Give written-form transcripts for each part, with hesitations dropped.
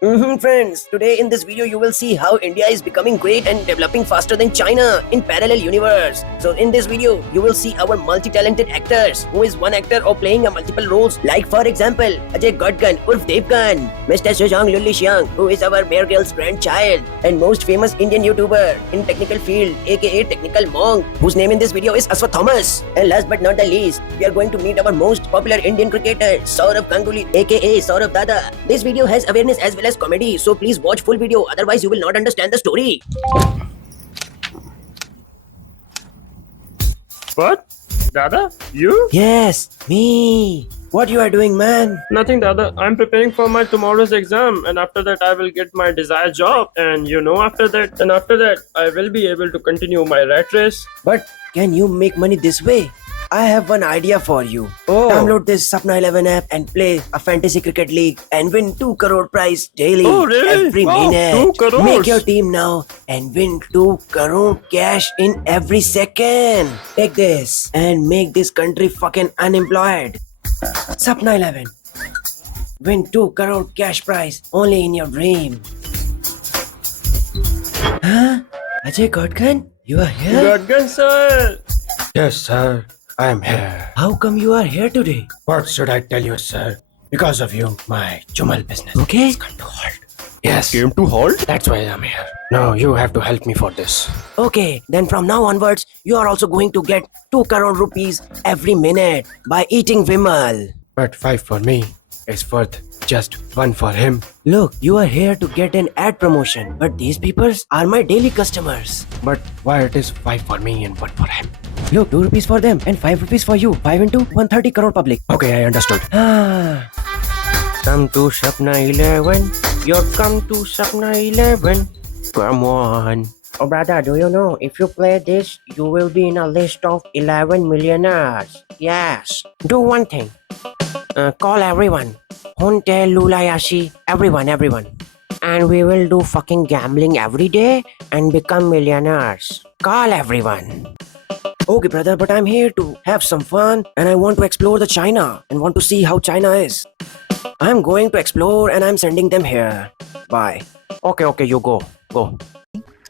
Friends, today in this video you will see how India is becoming great and developing faster than China in parallel universe. So in this video you will see our multi-talented actors who is one actor or playing a multiple roles, like for example Ajay Godgan Urf Devgan, Mr. Shujang Lulli Xiang who is our Bear Grylls grandchild and most famous Indian YouTuber in technical field aka Technical Monk whose name in this video is Aswath Thomas. And last but not the least, we are going to meet our most popular Indian cricketer Saurav Ganguly aka Saurav Dada. This video has awareness as well as comedy, so please watch full video, otherwise you will not understand the story. What? Dada? You? Yes, me. What you are doing, man? Nothing, Dada. I'm preparing for my tomorrow's exam, and after that, I will get my desired job. And after that, I will be able to continue my rat race. But can you make money this way? I have one idea for you. Download this Sapna 11 app and play a fantasy cricket league and win 2 crore prize daily. Oh, really? Every Wow, minute. 2 crores. Make your team now and win 2 crore cash in every second. Take this and make this country fucking unemployed. Sapna 11. Win 2 crore cash prize only in your dream. Huh? Ajay Godgan? You are here? Godgan, sir. Yes, sir. I am here. How come you are here today? What should I tell you, sir? Because of you, my Jumal business Okay. come to halt. Yes, Came to halt? that's why I'm here. Now you have to help me for this. Okay, then from now onwards, you are also going to get 2 crore rupees every minute by eating Vimal. But 5 for me is worth just 1 for him. Look, you are here to get an ad promotion, but these people are my daily customers. But why it is 5 for me and 1 for him? Look, 2 rupees for them and 5 rupees for you. 5 into 130 crore public. Okay, I understood. Come to Sapna 11. You come to Sapna 11. Come on. Oh brother, do you know if you play this, you will be in a list of 11 millionaires. Yes. Do one thing. Call everyone. Honte, Lulayashi, everyone. And we will do fucking gambling every day and become millionaires. Call everyone. Okay, brother, but I'm here to have some fun and I want to explore the China and want to see how China is. I'm going to explore and I'm sending them here. Bye. Okay, you go.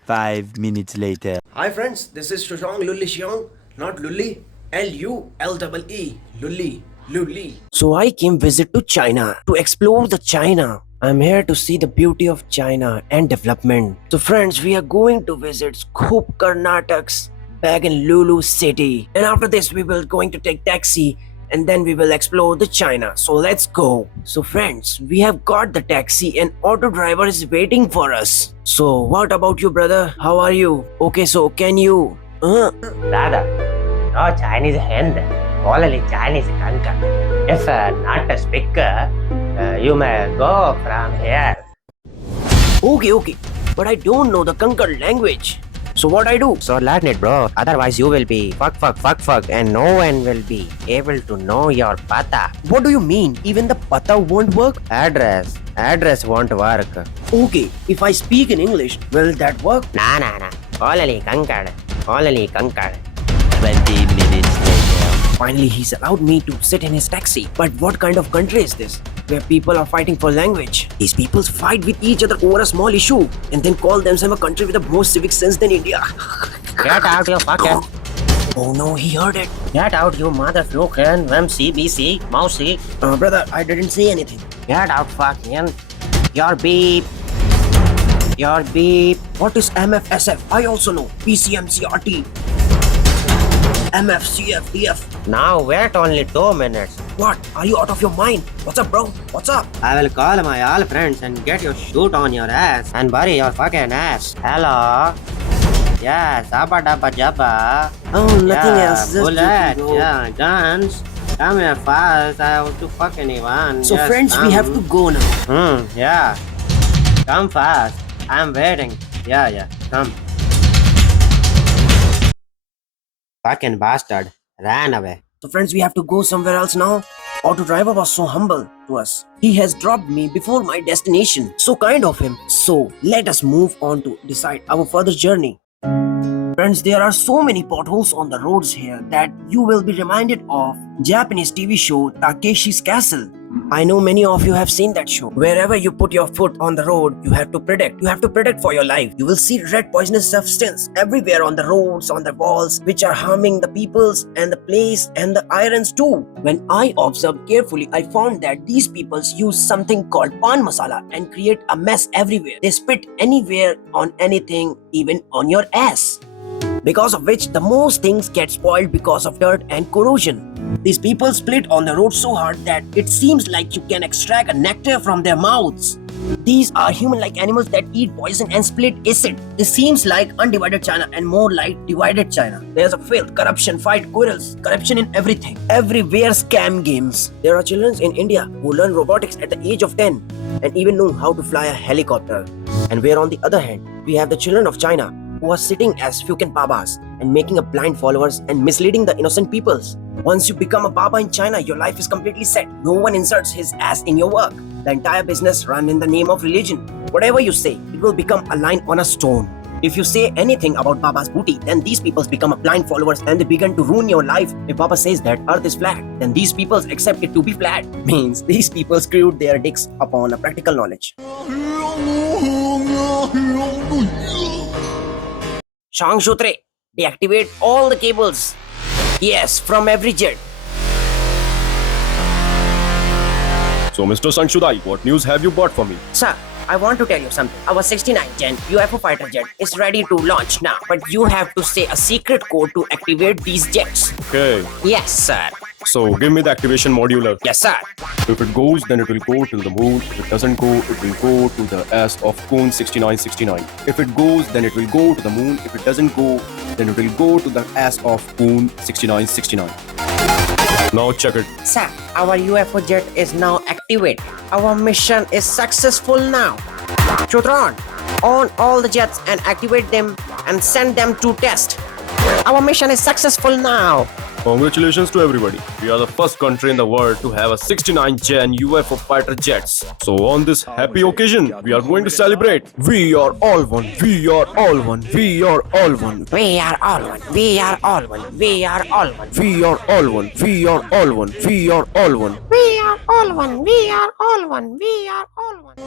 5 minutes later. Hi friends, this is Shujang Lulli Xiang, not Lulli. Lullee. Lulli. So I came visit to China to explore the China. I'm here to see the beauty of China and development. So friends, we are going to visit Scoop Karnataks back in Lulu City. And after this, we will going to take taxi and then we will explore the China. So let's go. So friends, we have got the taxi and auto driver is waiting for us. So what about you, brother? How are you? Okay, so can you? Dada, no Chinese hand, only Chinese kanka. If not a speaker, you may go from here. Okay. But I don't know the Kankar language. So what I do? So learn it, bro. Otherwise, you will be fuck, and no one will be able to know your pata. What do you mean? Even the pata won't work? Address won't work. Okay, if I speak in English, will that work? Nah. Only kankad. 20 minutes later. Finally, he's allowed me to sit in his taxi. But what kind of country is this? Where people are fighting for language. These people fight with each other over a small issue and then call themselves a country with the most civic sense than India. Get out, you fucker. Oh no, he heard it. Get out, you motherfucking MCBC, mousey. Brother, I didn't say anything. Get out, fucking. Your beep. What is MFSF? I also know. PCMCRT. MFCFDF. Now wait only 2 minutes. What? Are you out of your mind? What's up, bro? What's up? I will call my all friends and get you shoot on your ass and bury your fucking ass. Hello? Yeah, sabba dabba jabba. Oh, nothing else. Just Bullet. bro. Yeah, guns. Come here fast. I have to fuck anyone. So Yes, friends, we have to go now. Yeah. Come fast. I'm waiting. Yeah. Come. Fucking bastard. Ran away. So friends, we have to go somewhere else now. Auto driver was so humble to us. He has dropped me before my destination. So kind of him. So let us move on to decide our further journey. Friends, there are so many potholes on the roads here that you will be reminded of Japanese TV show Takeshi's Castle. I know many of you have seen that show. Wherever you put your foot on the road, you have to protect. You have to protect for your life. You will see red poisonous substance everywhere on the roads, on the walls, which are harming the peoples and the place and the irons too. When I observed carefully, I found that these peoples use something called pan masala and create a mess everywhere. They spit anywhere on anything, even on your ass, because of which the most things get spoiled because of dirt and corrosion. These people split on the road so hard that it seems like you can extract a nectar from their mouths. These are human-like animals that eat poison and split acid. This seems like undivided China and more like divided China. There's a filth, corruption, fight, quarrels, corruption in everything. Everywhere scam games. There are children in India who learn robotics at the age of 10 and even know how to fly a helicopter. And where on the other hand, we have the children of China who are sitting as Fuken Babas and making up blind followers and misleading the innocent peoples. Once you become a Baba in China, your life is completely set. No one inserts his ass in your work. The entire business run in the name of religion. Whatever you say, it will become a line on a stone. If you say anything about Baba's booty, then these peoples become a blind followers and they begin to ruin your life. If Baba says that earth is flat, then these peoples accept it to be flat. Means these people screwed their dicks upon a practical knowledge. Shangshutre, deactivate all the cables. Yes, from every jet. So, Mr. Sanshudai, what news have you brought for me? Sir, I want to tell you something. Our 69 Gen UFO fighter jet is ready to launch now, but you have to say a secret code to activate these jets. Okay, Yes, sir. so give me the activation modular. Yes, sir. If it goes, then it will go till the moon. If it doesn't go, it will go to the ass of Coon 6969. If it goes, then it will go to the moon. If it doesn't go, then it will go to the ass of Coon 6969. Now check it. Sir, our UFO jet is now activated. Our mission is successful now. Chutron, on all the jets and activate them and send them to test. Our mission is successful now. Congratulations to everybody. We are the first country in the world to have a 69 Gen UFO fighter jets. So on this happy occasion, we are going to celebrate. We are all one. We are all one. We are all one. We are all one. We are all one. We are all one. We are all one. We are all one. We are all one. We are all one. We are all one. We are all one.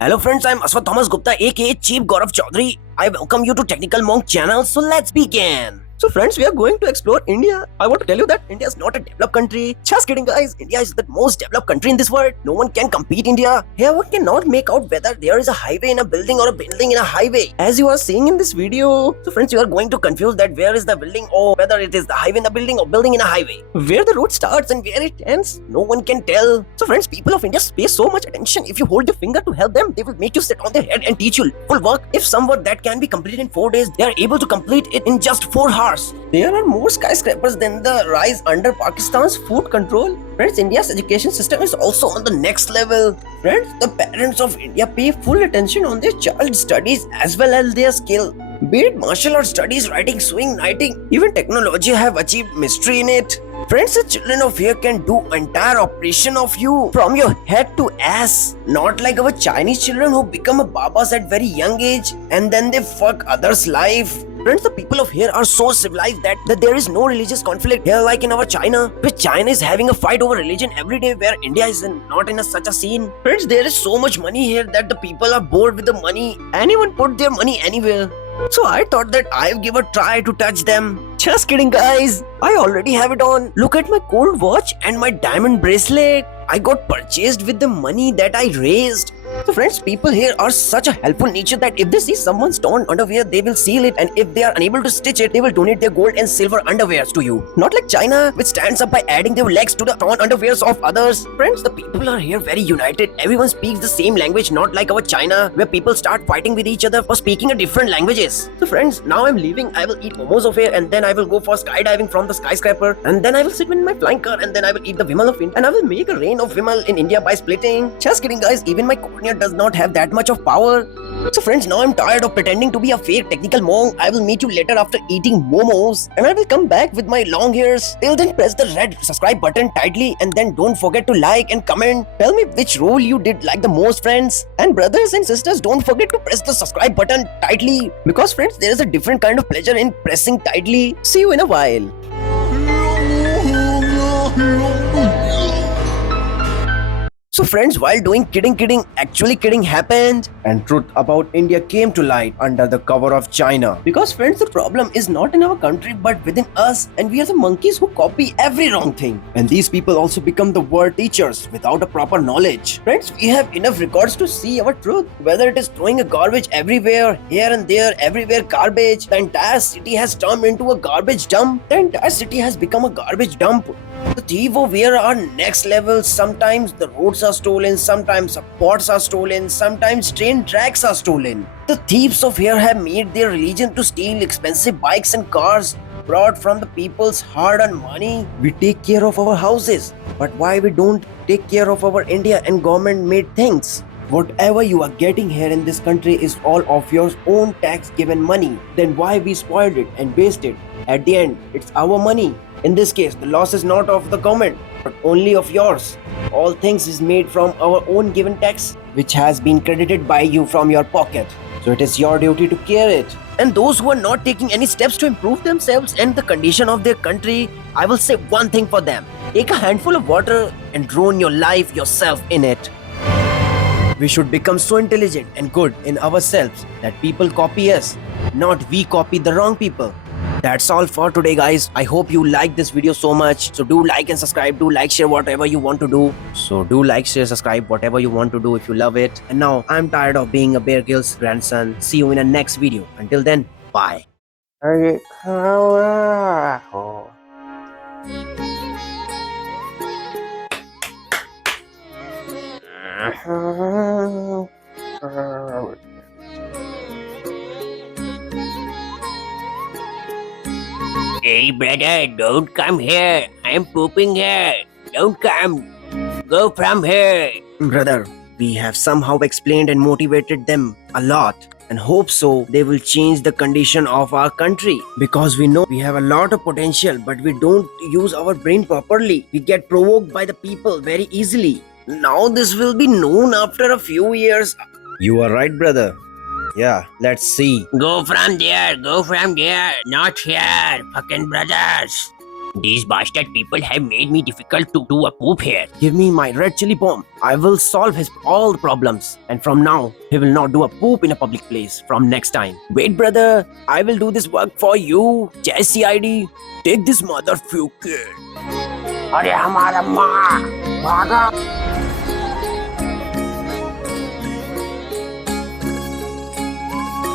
Hello friends, I'm Aswat Thomas Gupta aka Chief Gaurav Chaudhary. I welcome you to Technical Monk channel. So let's begin. So friends, we are going to explore India. I want to tell you that India is not a developed country. Just kidding guys, India is the most developed country in this world. No one can compete India. Here one cannot make out whether there is a highway in a building or a building in a highway. As you are seeing in this video. So friends, you are going to confuse that where is the building or whether it is the highway in the building or building in a highway. Where the road starts and where it ends, no one can tell. So friends, people of India pay so much attention. If you hold your finger to help them, they will make you sit on their head and teach you full work. If some work that can be completed in 4 days, they are able to complete it in just 4 hours. There are more skyscrapers than the rise under Pakistan's food control. Friends, India's education system is also on the next level. Friends, the parents of India pay full attention on their child's studies as well as their skill. Be it martial arts studies, writing, sewing, knitting, even technology have achieved mystery in it. Friends, the children of here can do entire operation of you from your head to ass. Not like our Chinese children who become a babas at very young age and then they fuck others' life. Friends, the people of here are so civilized that there is no religious conflict here like in our China, where China is having a fight over religion every day where India is not in such a scene. Friends, there is so much money here that the people are bored with the money. Anyone put their money anywhere. So I thought that I'll give a try to touch them. Just kidding guys, I already have it on. Look at my gold watch and my diamond bracelet. I got purchased with the money that I raised. So friends, people here are such a helpful nature that if they see someone's torn underwear, they will seal it, and if they are unable to stitch it, they will donate their gold and silver underwears to you. Not like China, which stands up by adding their legs to the torn underwears of others. Friends, the people are here very united. Everyone speaks the same language, not like our China, where people start fighting with each other for speaking a different languages. So friends, now I'm leaving. I will eat momos of here, and then I will go for skydiving from the skyscraper, and then I will sit in my flying car, and then I will eat the Vimal of India, and I will make a rain of Vimal in India by splitting. Just kidding guys, even my cornea does not have that much of power. So friends, now I'm tired of pretending to be a fake technical monk. I will meet you later after eating momos and I will come back with my long hairs. Till then, press the red subscribe button tightly and then don't forget to like and comment. Tell me which role you did like the most, friends. And brothers and sisters, don't forget to press the subscribe button tightly because friends, there is a different kind of pleasure in pressing tightly. See you in a while. So friends, while doing kidding, actually kidding happened and truth about India came to light under the cover of China. Because friends, the problem is not in our country but within us, and we are the monkeys who copy every wrong thing. And these people also become the world teachers without a proper knowledge. Friends, we have enough records to see our truth. Whether it is throwing a garbage everywhere, here and there, everywhere garbage. The entire city has turned into a garbage dump. The entire city has become a garbage dump. The thief over here are next level. Sometimes the roads are stolen, sometimes the pots are stolen, sometimes train tracks are stolen. The thieves of here have made their religion to steal expensive bikes and cars brought from the people's hard-earned money. We take care of our houses, but why we don't take care of our India and government-made things? Whatever you are getting here in this country is all of your own tax-given money. Then why we spoiled it and waste it? At the end, it's our money. In this case, the loss is not of the government, but only of yours. All things is made from our own given tax, which has been credited by you from your pocket. So it is your duty to care it. And those who are not taking any steps to improve themselves and the condition of their country, I will say one thing for them. Take a handful of water and drown your life yourself in it. We should become so intelligent and good in ourselves that people copy us, not we copy the wrong people. That's all for today, guys. I hope you like this video so much. So do like and subscribe, do like, share, whatever you want to do. So do like, share, subscribe, whatever you want to do if you love it. And now I'm tired of being a Bear Grylls grandson. See you in the next video. Until then, bye. Hey brother, don't come here. I'm pooping here. Don't come. Go from here. Brother, we have somehow explained and motivated them a lot. And hope so they will change the condition of our country. Because we know we have a lot of potential, but we don't use our brain properly. We get provoked by the people very easily. Now this will be known after a few years. You are right, brother. Yeah, let's see. Go from there. Go from there. Not here. Fucking brothers. These bastard people have made me difficult to do a poop here. Give me my red chili bomb. I will solve his all the problems. And from now, he will not do a poop in a public place from next time. Wait, brother. I will do this work for you. Jesse ID. Take this motherfucker. अरे हमारा माँ भागा